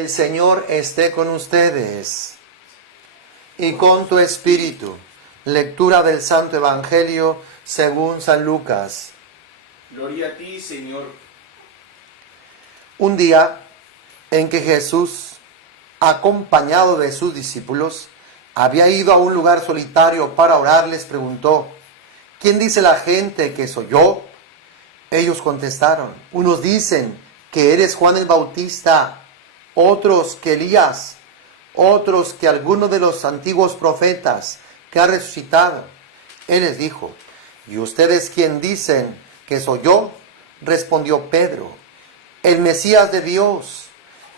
El Señor esté con ustedes y con tu espíritu. Lectura del Santo Evangelio según San Lucas. Gloria a ti, Señor. Un día en que Jesús, acompañado de sus discípulos, había ido a un lugar solitario para orar, les preguntó: ¿quién dice la gente que soy yo? Ellos contestaron: unos dicen que eres Juan el Bautista, otros que Elías, otros que alguno de los antiguos profetas que ha resucitado. Él les dijo: ¿y ustedes quién dicen que soy yo? Respondió Pedro: el Mesías de Dios.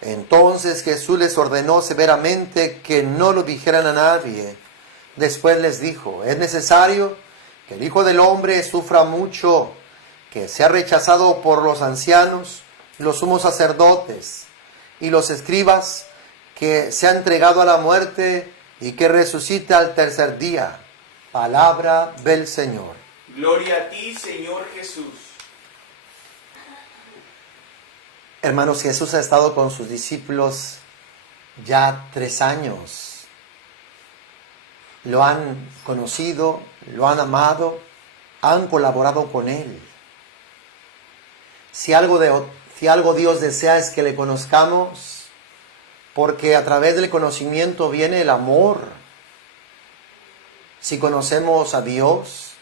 Entonces Jesús les ordenó severamente que no lo dijeran a nadie. Después les dijo: es necesario que el Hijo del Hombre sufra mucho, que sea rechazado por los ancianos, los sumos sacerdotes y los escribas, que sea entregado a la muerte y que resucite al tercer día. Palabra del Señor. Gloria a ti, Señor Jesús. Hermanos, Jesús ha estado con sus discípulos ya 3 años. Lo han conocido, lo han amado, han colaborado con Él. Si algo Dios desea es que le conozcamos, porque a través del conocimiento viene el amor. Si conocemos a Dios,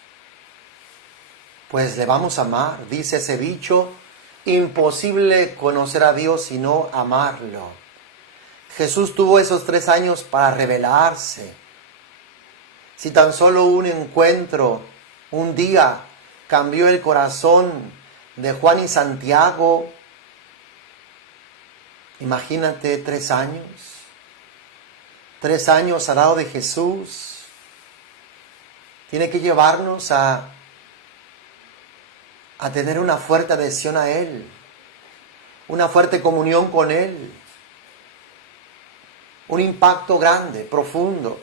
pues le vamos a amar. Dice ese dicho: imposible conocer a Dios sino amarlo. Jesús tuvo esos 3 años para revelarse. Si tan solo un encuentro, un día, cambió el corazón de Juan y Santiago, imagínate 3 años. 3 años al lado de Jesús. Tiene que llevarnos a tener una fuerte adhesión a Él, una fuerte comunión con Él, un impacto grande, profundo,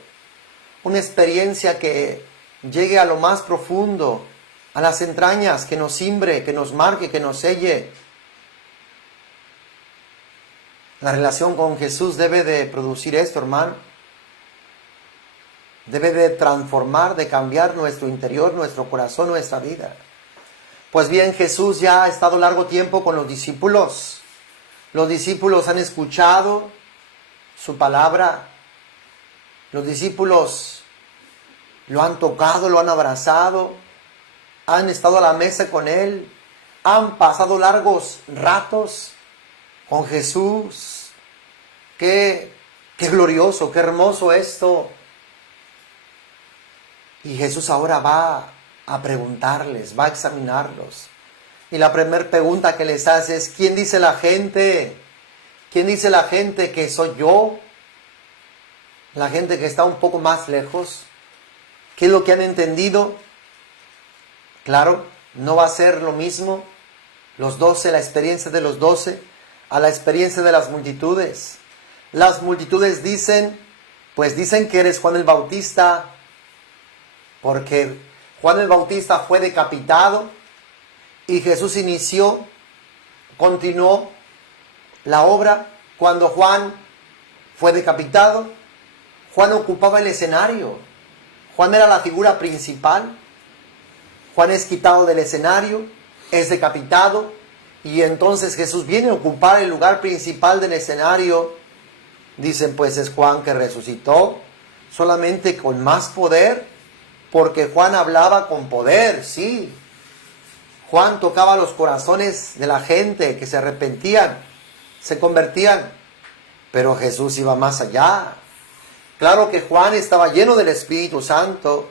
una experiencia que llegue a lo más profundo, a las entrañas, que nos cimbre, que nos marque, que nos selle. La relación con Jesús debe de producir esto, hermano. Debe de transformar, de cambiar nuestro interior, nuestro corazón, nuestra vida. Pues bien, Jesús ya ha estado largo tiempo con los discípulos. Los discípulos han escuchado su palabra. Los discípulos lo han tocado, lo han abrazado. Han estado a la mesa con Él. Han pasado largos ratos con Jesús. Qué glorioso, qué hermoso esto. Y Jesús ahora va a preguntarles, va a examinarlos. Y la primera pregunta que les hace es: ¿quién dice la gente? ¿Quién dice la gente que soy yo? La gente que está un poco más lejos. ¿Qué es lo que han entendido? Claro, no va a ser lo mismo los 12, la experiencia de los 12, a la experiencia de las multitudes. Las multitudes dicen que eres Juan el Bautista, porque Juan el Bautista fue decapitado y Jesús continuó la obra. Cuando Juan fue decapitado, Juan ocupaba el escenario. Juan era la figura principal. Juan es quitado del escenario, es decapitado, y entonces Jesús viene a ocupar el lugar principal del escenario. Dicen, pues es Juan que resucitó, solamente con más poder, porque Juan hablaba con poder, sí. Juan tocaba los corazones de la gente que se arrepentían, se convertían, pero Jesús iba más allá. Claro que Juan estaba lleno del Espíritu Santo,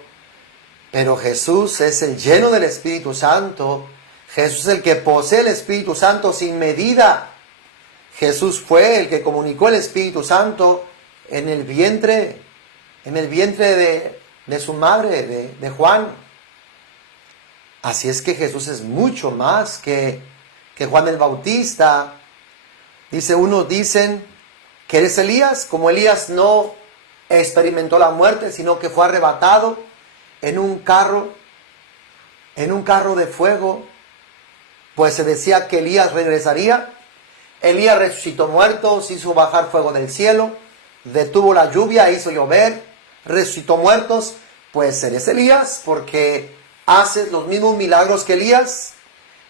pero Jesús es el lleno del Espíritu Santo. Jesús es el que posee el Espíritu Santo sin medida. Jesús fue el que comunicó el Espíritu Santo en el vientre de su madre, de Juan. Así es que Jesús es mucho más que Juan el Bautista. Unos dicen que eres Elías, como Elías no experimentó la muerte, sino que fue arrebatado en un carro de fuego. Pues se decía que Elías regresaría. Elías resucitó muertos, hizo bajar fuego del cielo, detuvo la lluvia, hizo llover, resucitó muertos. Pues eres Elías porque haces los mismos milagros que Elías.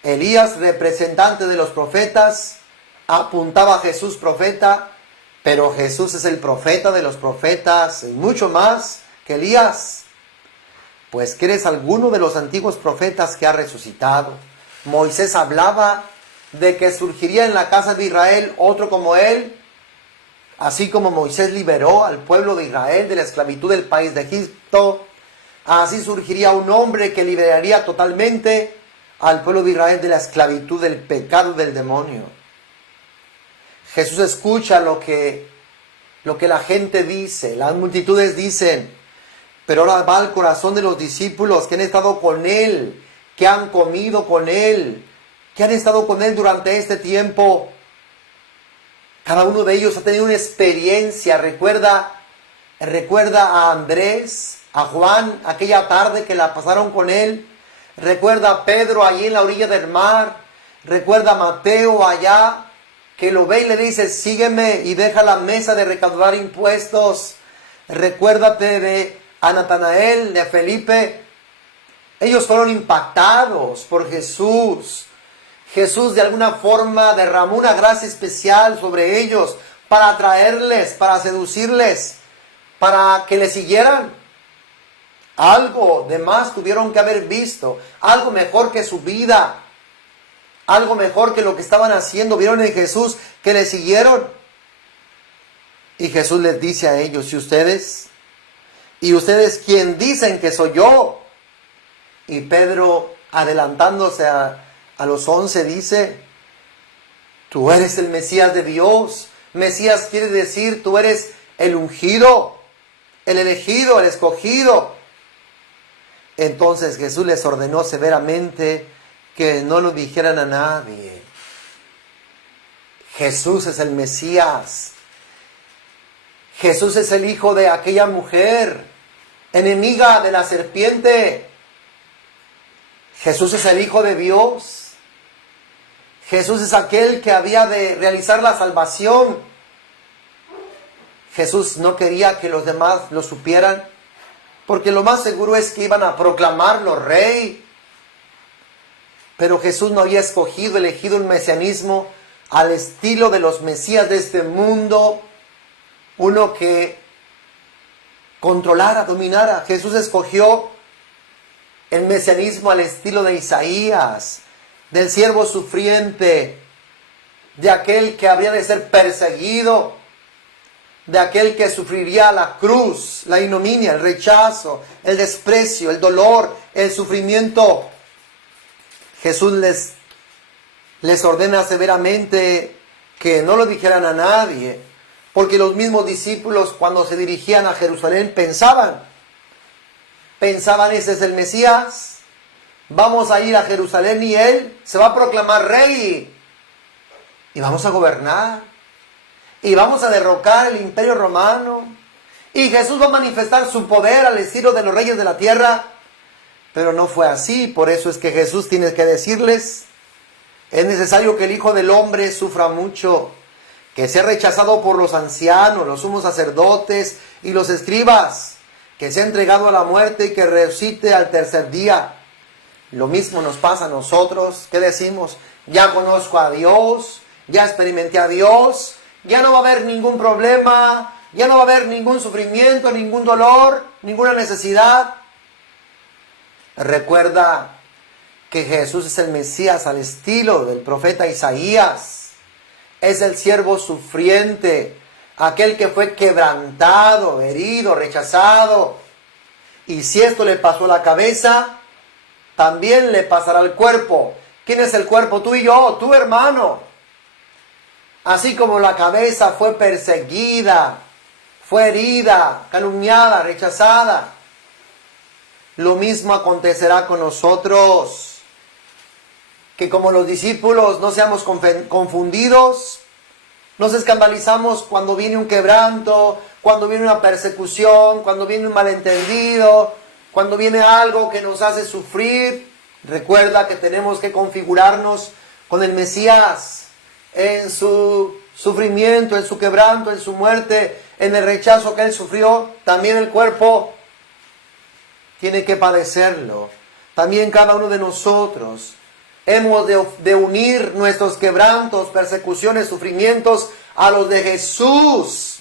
Elías, representante de los profetas, apuntaba a Jesús profeta, pero Jesús es el profeta de los profetas y mucho más que Elías. Pues que eres alguno de los antiguos profetas que ha resucitado. Moisés hablaba de que surgiría en la casa de Israel otro como él, así como Moisés liberó al pueblo de Israel de la esclavitud del país de Egipto, así surgiría un hombre que liberaría totalmente al pueblo de Israel de la esclavitud del pecado del demonio. Jesús escucha lo que la gente dice, las multitudes dicen, pero ahora va al corazón de los discípulos que han estado con él, que han comido con él, que han estado con él durante este tiempo. Cada uno de ellos ha tenido una experiencia. Recuerda a Andrés, a Juan, aquella tarde que la pasaron con él. Recuerda a Pedro allí en la orilla del mar. Recuerda a Mateo allá, que lo ve y le dice, sígueme y deja la mesa de recaudar impuestos. Recuérdate de a Natanael, de Felipe. Ellos fueron impactados por Jesús. Jesús de alguna forma derramó una gracia especial sobre ellos para atraerles, para seducirles, para que le siguieran. Algo de más tuvieron que haber visto, algo mejor que su vida, algo mejor que lo que estaban haciendo. Vieron en Jesús que le siguieron. Y Jesús les dice a ellos, ¿y ustedes quién dicen que soy yo? Y Pedro, adelantándose a los 11, dice, tú eres el Mesías de Dios. Mesías quiere decir, tú eres el ungido, el elegido, el escogido. Entonces Jesús les ordenó severamente que no lo dijeran a nadie. Jesús es el Mesías. Jesús es el hijo de aquella mujer, enemiga de la serpiente. Jesús es el Hijo de Dios. Jesús es aquel que había de realizar la salvación. Jesús no quería que los demás lo supieran, porque lo más seguro es que iban a proclamarlo rey. Pero Jesús no había elegido un mesianismo al estilo de los mesías de este mundo, uno que controlara, dominara. Jesús escogió el mesianismo al estilo de Isaías, del siervo sufriente, de aquel que habría de ser perseguido, de aquel que sufriría la cruz, la ignominia, el rechazo, el desprecio, el dolor, el sufrimiento. Jesús les ordena severamente que no lo dijeran a nadie, porque los mismos discípulos cuando se dirigían a Jerusalén pensaban, ese es el Mesías, vamos a ir a Jerusalén y él se va a proclamar rey y vamos a gobernar y vamos a derrocar el imperio romano y Jesús va a manifestar su poder al estilo de los reyes de la tierra. Pero no fue así. Por eso es que Jesús tiene que decirles, es necesario que el Hijo del Hombre sufra mucho, que sea rechazado por los ancianos, los sumos sacerdotes y los escribas, que sea entregado a la muerte y que resucite al tercer día. Lo mismo nos pasa a nosotros. ¿Qué decimos? Ya conozco a Dios, ya experimenté a Dios, ya no va a haber ningún problema, ya no va a haber ningún sufrimiento, ningún dolor, ninguna necesidad. Recuerda que Jesús es el Mesías al estilo del profeta Isaías. Es el siervo sufriente, aquel que fue quebrantado, herido, rechazado. Y si esto le pasó a la cabeza, también le pasará al cuerpo. ¿Quién es el cuerpo? Tú y yo, tu hermano. Así como la cabeza fue perseguida, fue herida, calumniada, rechazada, lo mismo acontecerá con nosotros. Que como los discípulos no seamos confundidos, nos escandalizamos cuando viene un quebranto, cuando viene una persecución, cuando viene un malentendido, cuando viene algo que nos hace sufrir. Recuerda que tenemos que configurarnos con el Mesías, en su sufrimiento, en su quebranto, en su muerte, en el rechazo que Él sufrió, también el cuerpo tiene que padecerlo. También cada uno de nosotros hemos de unir nuestros quebrantos, persecuciones, sufrimientos a los de Jesús.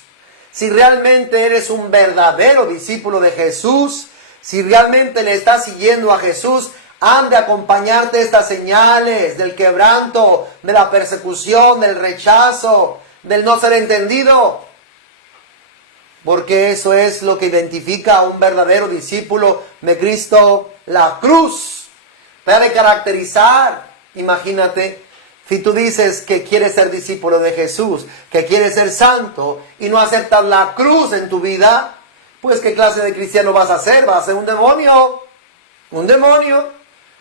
Si realmente eres un verdadero discípulo de Jesús, si realmente le estás siguiendo a Jesús, han de acompañarte estas señales del quebranto, de la persecución, del rechazo, del no ser entendido. Porque eso es lo que identifica a un verdadero discípulo de Cristo. La cruz te ha de caracterizar. Imagínate, si tú dices que quieres ser discípulo de Jesús, que quieres ser santo y no aceptas la cruz en tu vida, pues ¿qué clase de cristiano vas a ser? Vas a ser un demonio. Un demonio.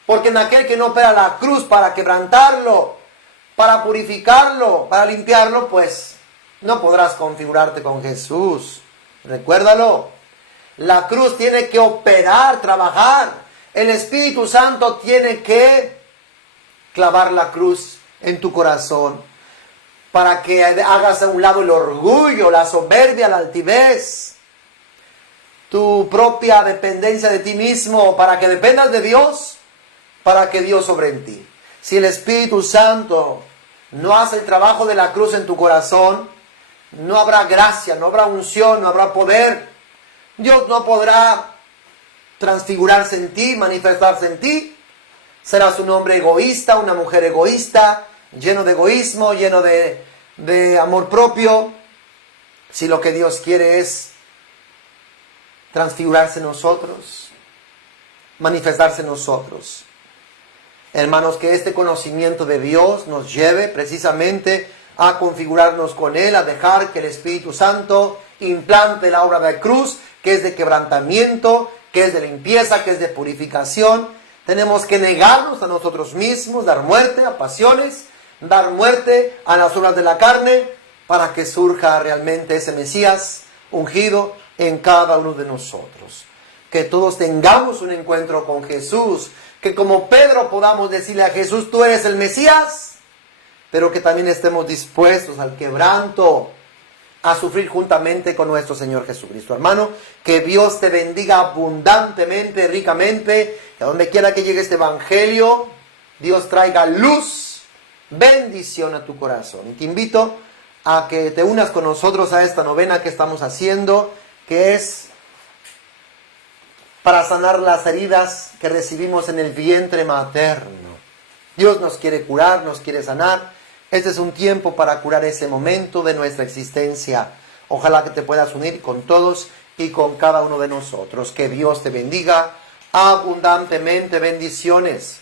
Porque en aquel que no opera la cruz para quebrantarlo, para purificarlo, para limpiarlo, pues no podrás configurarte con Jesús. Recuérdalo. La cruz tiene que operar, trabajar. El Espíritu Santo tiene que clavar la cruz en tu corazón para que hagas a un lado el orgullo, la soberbia, la altivez, tu propia dependencia de ti mismo, para que dependas de Dios, para que Dios sobre en ti. Si el Espíritu Santo no hace el trabajo de la cruz en tu corazón, no habrá gracia, no habrá unción, no habrá poder. Dios no podrá transfigurarse en ti, manifestarse en ti. Serás un hombre egoísta, una mujer egoísta, lleno de egoísmo, lleno de amor propio. Si lo que Dios quiere es transfigurarse en nosotros, manifestarse en nosotros. Hermanos, que este conocimiento de Dios nos lleve precisamente a configurarnos con Él, a dejar que el Espíritu Santo implante la obra de cruz, que es de quebrantamiento, que es de limpieza, que es de purificación. Tenemos que negarnos a nosotros mismos, dar muerte a pasiones, dar muerte a las obras de la carne, para que surja realmente ese Mesías ungido en cada uno de nosotros. Que todos tengamos un encuentro con Jesús, que como Pedro podamos decirle a Jesús, tú eres el Mesías, pero que también estemos dispuestos al quebranto, a sufrir juntamente con nuestro Señor Jesucristo. Hermano, que Dios te bendiga abundantemente, ricamente, que a donde quiera que llegue este Evangelio, Dios traiga luz, bendición a tu corazón. Y te invito a que te unas con nosotros a esta novena que estamos haciendo, que es para sanar las heridas que recibimos en el vientre materno. Dios nos quiere curar, nos quiere sanar. Este es un tiempo para curar ese momento de nuestra existencia. Ojalá que te puedas unir con todos y con cada uno de nosotros. Que Dios te bendiga abundantemente. Bendiciones.